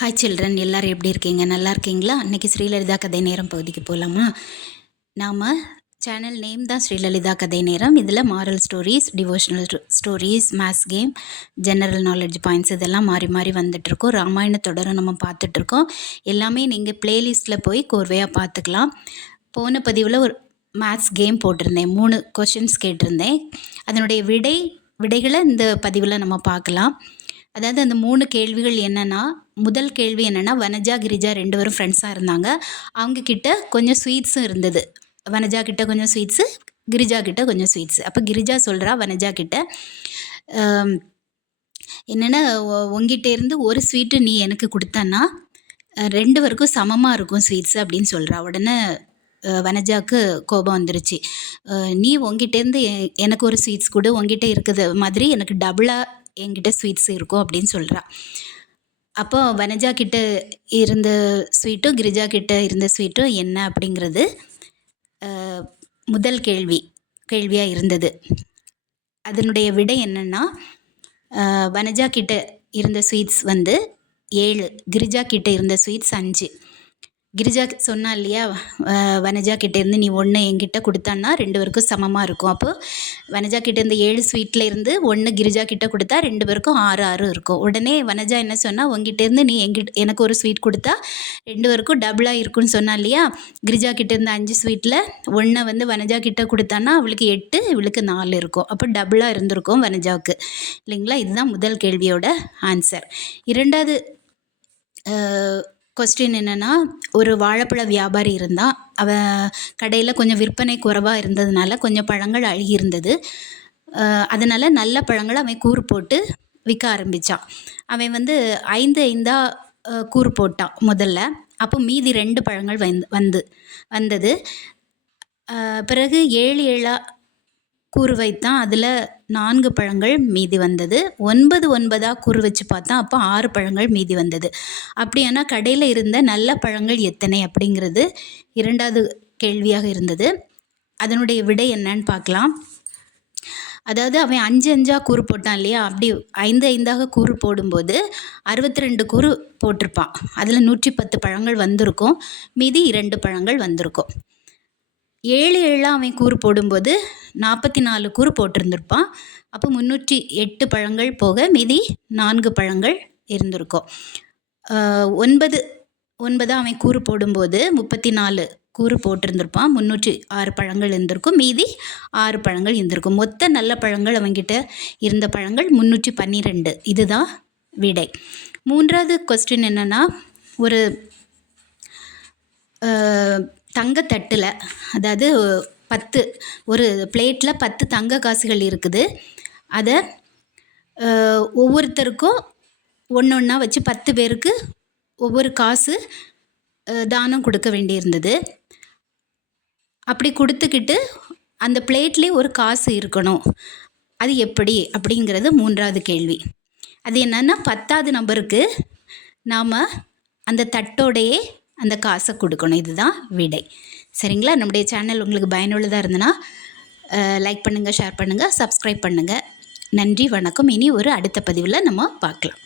Hi children எல்லோரும் எப்படி இருக்கீங்க? நல்லா இருக்கீங்களா? இன்றைக்கி ஸ்ரீலலிதா கதை நேரம் பகுதிக்கு போகலாமா நாம் சேனல் நேம் தான் ஸ்ரீலலிதா கதை நேரம். இதில் moral stories devotional stories maths game general knowledge points இதெல்லாம் மாறி மாறி வந்துட்டுருக்கோம். ராமாயண தொடரும் நம்ம பார்த்துட்ருக்கோம் எல்லாமே நீங்கள் ப்ளேலிஸ்ட்டில் போய் கோர்வையாக பார்த்துக்கலாம். போன பதிவில் ஒரு மேத்ஸ் கேம் போட்டிருந்தேன். மூணு கொஷின்ஸ் கேட்டிருந்தேன். அதனுடைய விடை விடைகளை இந்த பதிவில் நம்ம பார்க்கலாம். அதாவது அந்த மூணு கேள்விகள் என்னென்னா முதல் கேள்வி என்னென்னா வனஜா கிரிஜா ரெண்டு பேரும் ஃப்ரெண்ட்ஸாக இருந்தாங்க. அவங்கக்கிட்ட கொஞ்சம் ஸ்வீட்ஸும் இருந்தது. வனஜா கிட்ட கொஞ்சம் ஸ்வீட்ஸு கிரிஜா கிட்ட கொஞ்சம் ஸ்வீட்ஸு அப்போ கிரிஜா சொல்கிறா வனஜா கிட்ட என்னென்னா உங்ககிட்ட இருந்து ஒரு ஸ்வீட்டு நீ எனக்கு கொடுத்தன்னா ரெண்டு பேருக்கும் சமமாக இருக்கும் ஸ்வீட்ஸ் அப்படின்னு சொல்கிறா உடனே வனஜாவுக்கு கோபம் வந்துருச்சு. நீ உங்ககிட்டேருந்து எனக்கு ஒரு ஸ்வீட்ஸ் கொடு உங்ககிட்ட இருக்கிறது மாதிரி எனக்கு டபுளாக என்கிட்ட ஸ்வீட்ஸ் இருக்கும் அப்படின்னு சொல்கிறா அப்போ வனஜா கிட்ட இருந்த ஸ்வீட்டும் கிரிஜா கிட்ட இருந்த ஸ்வீட்டும் என்ன அப்படிங்கிறது முதல் கேள்வி கேள்வியாக இருந்தது. அதனுடைய விடை என்னென்னா வனஜா கிட்ட இருந்த ஸ்வீட்ஸ் வந்து ஏழு கிரிஜா கிட்ட இருந்த ஸ்வீட்ஸ் அஞ்சு. கிரிஜா சொன்னா இல்லையா? வனஜா கிட்டேருந்து நீ ஒன்று என்கிட்ட கொடுத்தான்னா ரெண்டு பேருக்கும் சமமாக இருக்கும். அப்போ வனஜா கிட்டேருந்து ஏழு ஸ்வீட்டில் இருந்து ஒன்று கிரிஜா கிட்ட கொடுத்தா ரெண்டு பேருக்கும் ஆறு ஆறு இருக்கும். உடனே வனஜா என்ன சொன்னால் உங்ககிட்டேருந்து நீ எங்கிட்ட எனக்கு ஒரு ஸ்வீட் கொடுத்தா ரெண்டு பேருக்கும் டபுளாக இருக்கும்னு சொன்னா இல்லையா? கிரிஜா கிட்டேருந்து அஞ்சு ஸ்வீட்டில் ஒன்றை வந்து வனஜா கிட்ட கொடுத்தான்னா அவளுக்கு எட்டு இவளுக்கு நாலு இருக்கும். அப்போ டபுளாக இருந்திருக்கும் வனஜாவுக்கு. இல்லைங்களா? இதுதான் முதல் கேள்வியோட ஆன்சர் இரண்டாவது கொஸ்டின் என்னென்னா ஒரு வாழைப்பழ வியாபாரி இருந்தான் அவன் கடையில் கொஞ்சம் விற்பனை குறைவாக இருந்ததுனால கொஞ்சம் பழங்கள் அழுகி இருந்தது. அதனால் நல்ல பழங்களை அவன் கூறு போட்டு விற்க ஆரம்பித்தான் அவன் வந்து ஐந்து ஐந்தாக கூறு போட்டான் முதல்ல. அப்போ மீதி ரெண்டு பழங்கள் வந்து வந்து வந்தது. பிறகு ஏழு ஏழாக கூறு வைத்தான் அதில் நான்கு பழங்கள் மீதி வந்தது. ஒன்பது ஒன்பதாக கூறு வச்சு பார்த்தா அப்போ ஆறு பழங்கள் மீதி வந்தது. அப்படியானா கடையில் இருந்த நல்ல பழங்கள் எத்தனை அப்படிங்கிறது இரண்டாவது கேள்வியாக இருந்தது. அதனுடைய விடை என்னன்னு பார்க்கலாம். அதாவது அவன் அஞ்சு அஞ்சாக கூறு போட்டான் இல்லையா? அப்படி ஐந்து ஐந்தாக கூறு போடும்போது அறுபத்தி ரெண்டு கூறு போட்டிருப்பான். அதில் நூற்றி பத்து பழங்கள் வந்திருக்கும். மீதி இரண்டு பழங்கள் வந்திருக்கும். ஏழு ஏழாக அவன் கூறு போடும்போது நாற்பத்தி நாலு கூறு போட்டிருந்திருப்பான். அப்போ முந்நூற்றி எட்டு பழங்கள் போக மீதி நான்கு பழங்கள் இருந்திருக்கும். ஒன்பது ஒன்பதாக அவன் கூறு போடும்போது முப்பத்தி நாலு கூறு போட்டிருந்திருப்பான். முந்நூற்றி ஆறு பழங்கள் இருந்திருக்கும். மீதி ஆறு பழங்கள் இருந்திருக்கும். மொத்த நல்ல பழங்கள் அவங்கிட்ட இருந்த பழங்கள் முந்நூற்றி பன்னிரெண்டு. இதுதான் விடை. மூன்றாவது கொஸ்டின் என்னென்னா ஒரு தங்கத்தட்டில் அதாவது பத்து ஒரு பிளேட்டில் பத்து தங்க காசுகள் இருக்குது. அதை ஒவ்வொருத்தருக்கும் ஒன்று ஒன்றா வச்சு பத்து பேருக்கு ஒவ்வொரு காசு தானம் கொடுக்க வேண்டியிருந்தது. அப்படி கொடுத்துக்கிட்டு அந்த பிளேட்லேயே ஒரு காசு இருக்கணும். அது எப்படி? அப்படிங்கிறது மூன்றாவது கேள்வி. அது என்னென்னா பத்தாவது நம்பருக்கு நாம் அந்த தட்டோடையே அந்த காசை கொடுக்கணும். இதுதான் விடை. சரிங்களா? நம்முடைய சேனல் உங்களுக்கு பயனுள்ளதாக இருந்ததுன்னா லைக் பண்ணுங்கள் ஷேர் பண்ணுங்கள் சப்ஸ்கிரைப் பண்ணுங்கள் நன்றி வணக்கம். இனி ஒரு அடுத்த பதிவில் நம்ம பார்க்கலாம்.